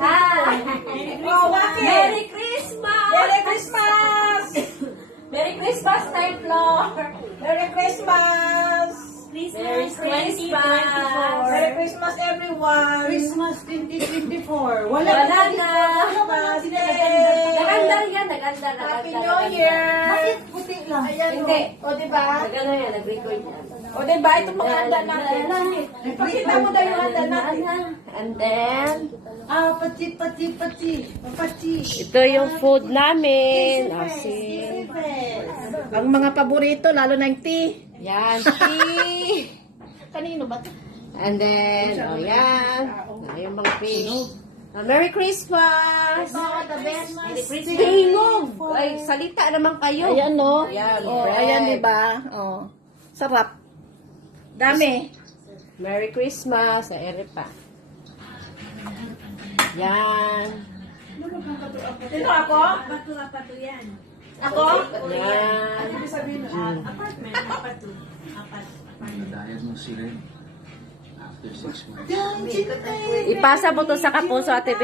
Oh, bakit? Merry Christmas! Merry Christmas! Merry Christmas, Templar! Merry Christmas! Merry Christmas! Merry Christmas, everyone! Christmas 2024. Wala na! Christmas Day! Nagandar yan, nagandar. Happy New Year! Bakit puti lang? Ayan, Hindi. o diba? Nagano yan, nag-record yan. O diba, itong mga handa natin. Pakita mo daw yung handa natin. And then, Pati. ito yung food namin. Asin. Ang mga paborito, lalo na yung tea. Yan, tea. Kanino ba ito? And then, oh yan. Yung mga fish. Merry Christmas! Merry Christmas! Tingog! Ay, salita naman kayo. Ayan, no? Ayan, Oh, bread. ayan, diba? Oh. Sarap. Dami. Merry Christmas! Sa ere pa. Yan. Sino ako? Pato yan. Ako? Yan. Apartment, apat. Dahil mo sila after 6 months. Yan, Ipasa mo to sa Kapuso Ate